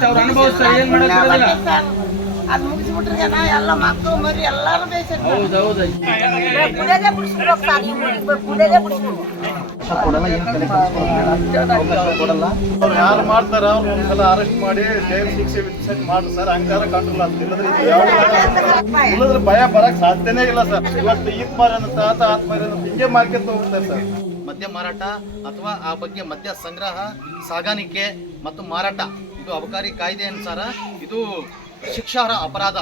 ಅವ್ರ ಅನುಭವಿಸ್ತಾರೆ ಏನ್ ಮಾಡೋದಿಲ್ಲ. ಅದು ಮುಗಿಸ್ಬಿಟ್ರೆ ನಾ ಎಲ್ಲ ಮಕ್ಕಳು ಮರಿ ಎಲ್ಲಾರು ಬೇಯಿಸಿದ್ರು. ಹೌದೌದು ಕುಡಿಯೋದೇ ಬಿಡಿಸ್ಬಿಡ್ಬೇಕು ಸರ್, ನೀವು ಕುಡಿಯೋದೇ ಬಿಡಿಸ್ಬಿಡ್ಬೇಕು. ಅವ್ರು ಯಾರು ಮಾಡ್ತಾರ ಅವ್ರು ಒಂದ್ಸಲ ಅರೆಸ್ಟ್ ಮಾಡಿ ಜೈಲ್ ಶಿಕ್ಷೆ ವಿಧಿಸಿ ಮಾಡ್ರಿ ಸರ್. ಅಹಂಕಾರ ಕಂಟ್ರೋಲ್ ಆಗ್ತಿಲ್ಲ, ಇಲ್ಲದ್ರೆ ಭಯ ಬರಕ್ ಸಾಧ್ಯನೇ ಇಲ್ಲ ಸರ್. ಇವತ್ತು ಆತ್ಮಹತ್ಯೆ ಹಿಂಗೆ ಮಾರ್ಕೆಟ್ ಹೋಗ್ತಾರೆ ಸರ್. ಮದ್ಯ ಮಾರಾಟ ಅಥವಾ ಆ ಬಗ್ಗೆ ಮದ್ಯ ಸಂಗ್ರಹ, ಸಾಗಾಣಿಕೆ ಮತ್ತು ಮಾರಾಟ ಇದು ಅಬಕಾರಿ ಕಾಯ್ದೆ ಅನುಸಾರ ಇದು ಶಿಕ್ಷಾರ್ಹ ಅಪರಾಧ.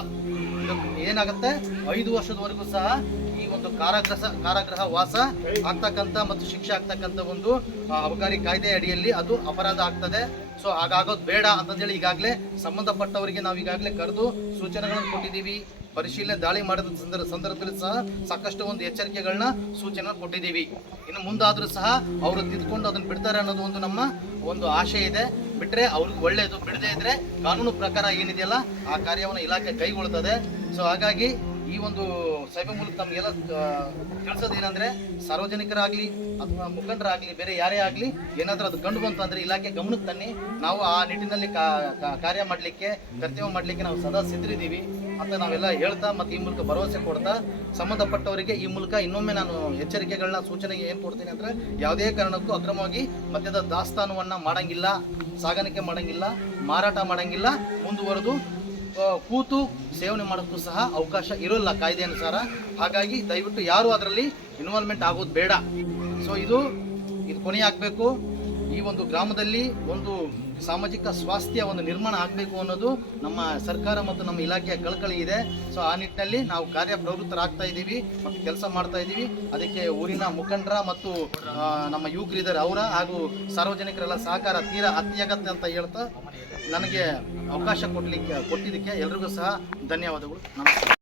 ಇದು ಏನಾಗುತ್ತೆ 5 ವರ್ಷದವರೆಗೂ ಸಹ ಈ ಒಂದು ಕಾರಾಗೃಹ ವಾಸ ಆಗ್ತಕ್ಕಂಥ ಮತ್ತು ಶಿಕ್ಷೆ ಆಗ್ತಕ್ಕಂಥ ಒಂದು ಅಬಕಾರಿ ಕಾಯ್ದೆ ಅಡಿಯಲ್ಲಿ ಅದು ಅಪರಾಧ ಆಗ್ತದೆ. ಸೊ ಹಾಗಾಗೋದು ಬೇಡ ಅಂತಂದೇಳಿ ಈಗಾಗಲೇ ಸಂಬಂಧಪಟ್ಟವರಿಗೆ ನಾವು ಈಗಾಗಲೇ ಕರೆದು ಸೂಚನೆಗಳನ್ನು ಕೊಟ್ಟಿದ್ದೀವಿ. ಪರಿಶೀಲನೆ ದಾಳಿ ಮಾಡಿದ ಸಂದರ್ಭದಲ್ಲಿ ಸಹ ಸಾಕಷ್ಟು ಒಂದು ಎಚ್ಚರಿಕೆಗಳನ್ನ ಸೂಚನೆ ಕೊಟ್ಟಿದ್ದೀವಿ. ಇನ್ನು ಮುಂದಾದರೂ ಸಹ ಅವರು ತಿದ್ದುಕೊಂಡು ಅದನ್ನು ಬಿಡ್ತಾರೆ ಅನ್ನೋದು ಒಂದು ನಮ್ಮ ಒಂದು ಆಶೆ ಇದೆ. ಬಿಟ್ಟರೆ ಅವ್ರಿಗೆ ಒಳ್ಳೆಯದು, ಬಿಡದೇ ಇದ್ರೆ ಕಾನೂನು ಪ್ರಕಾರ ಏನಿದೆಯಲ್ಲ ಆ ಕಾರ್ಯವನ್ನು ಇಲಾಖೆ ಕೈಗೊಳ್ಳುತ್ತದೆ. ಸೊ ಹಾಗಾಗಿ ಈ ಒಂದು ಸಭೆ ಮೂಲಕ ತಮಗೆಲ್ಲ ತಿಳಿಸೋದು ಏನಂದರೆ, ಸಾರ್ವಜನಿಕರಾಗಲಿ ಅಥವಾ ಮುಖಂಡರಾಗಲಿ ಬೇರೆ ಯಾರೇ ಆಗಲಿ ಏನಾದರೂ ಅದು ಕಂಡು ಬಂತು ಅಂದರೆ ಇಲಾಖೆ ಗಮನಕ್ಕೆ ತನ್ನಿ. ನಾವು ಆ ನಿಟ್ಟಿನಲ್ಲಿ ಕಾರ್ಯ ಮಾಡಲಿಕ್ಕೆ, ಕರ್ತವ್ಯ ಮಾಡಲಿಕ್ಕೆ ನಾವು ಸದಾ ಸಿದ್ಧರಿದ್ದೀವಿ ಅಂತ ನಾವೆಲ್ಲ ಹೇಳ್ತಾ ಮತ್ತು ಈ ಮೂಲಕ ಭರವಸೆ ಕೊಡ್ತಾ ಸಂಬಂಧಪಟ್ಟವರಿಗೆ ಈ ಮೂಲಕ ಇನ್ನೊಮ್ಮೆ ನಾನು ಎಚ್ಚರಿಕೆಗಳನ್ನ ಸೂಚನೆ ಏನು ಕೊಡ್ತೀನಿ ಅಂದರೆ, ಯಾವುದೇ ಕಾರಣಕ್ಕೂ ಅಕ್ರಮವಾಗಿ ಮದ್ಯದ ದಾಸ್ತಾನವನ್ನು ಮಾಡಂಗಿಲ್ಲ, ಸಾಗಾಣಿಕೆ ಮಾಡಂಗಿಲ್ಲ, ಮಾರಾಟ ಮಾಡಂಗಿಲ್ಲ, ಮುಂದುವರೆದು ಕೂತು ಸೇವನೆ ಮಾಡೋಕ್ಕೂ ಸಹ ಅವಕಾಶ ಇರೋಲ್ಲ ಕಾಯ್ದೆ ಅನುಸಾರ. ಹಾಗಾಗಿ ದಯವಿಟ್ಟು ಯಾರು ಅದರಲ್ಲಿ ಇನ್ವಾಲ್ವ್ಮೆಂಟ್ ಆಗೋದು ಬೇಡ. ಸೊ ಇದು ಕೊನೆಯಾಗಬೇಕು. ಈ ಒಂದು ಗ್ರಾಮದಲ್ಲಿ ಒಂದು ಸಾಮಾಜಿಕ ಸ್ವಾಸ್ಥ್ಯ ಒಂದು ನಿರ್ಮಾಣ ಆಗಬೇಕು ಅನ್ನೋದು ನಮ್ಮ ಸರ್ಕಾರ ಮತ್ತು ನಮ್ಮ ಇಲಾಖೆಯ ಕಳಕಳಿ ಇದೆ. ಸೊ ಆ ನಿಟ್ಟಿನಲ್ಲಿ ನಾವು ಕಾರ್ಯಪ್ರವೃತ್ತರಾಗ್ತಾ ಇದ್ದೀವಿ ಮತ್ತು ಕೆಲಸ ಮಾಡ್ತಾ ಇದ್ದೀವಿ. ಅದಕ್ಕೆ ಊರಿನ ಮುಖಂಡರ ಮತ್ತು ನಮ್ಮ ಯುವಕರಿದ್ದಾರೆ ಅವರ ಹಾಗೂ ಸಾರ್ವಜನಿಕರೆಲ್ಲ ಸಹಕಾರ ತೀರಾ ಅತ್ಯಗತ್ಯ ಅಂತ ಹೇಳ್ತಾ ನನಗೆ ಅವಕಾಶ ಕೊಟ್ಟಿದ್ದಕ್ಕೆ ಎಲ್ರಿಗೂ ಸಹ ಧನ್ಯವಾದಗಳು. ನಮಸ್ಕಾರ.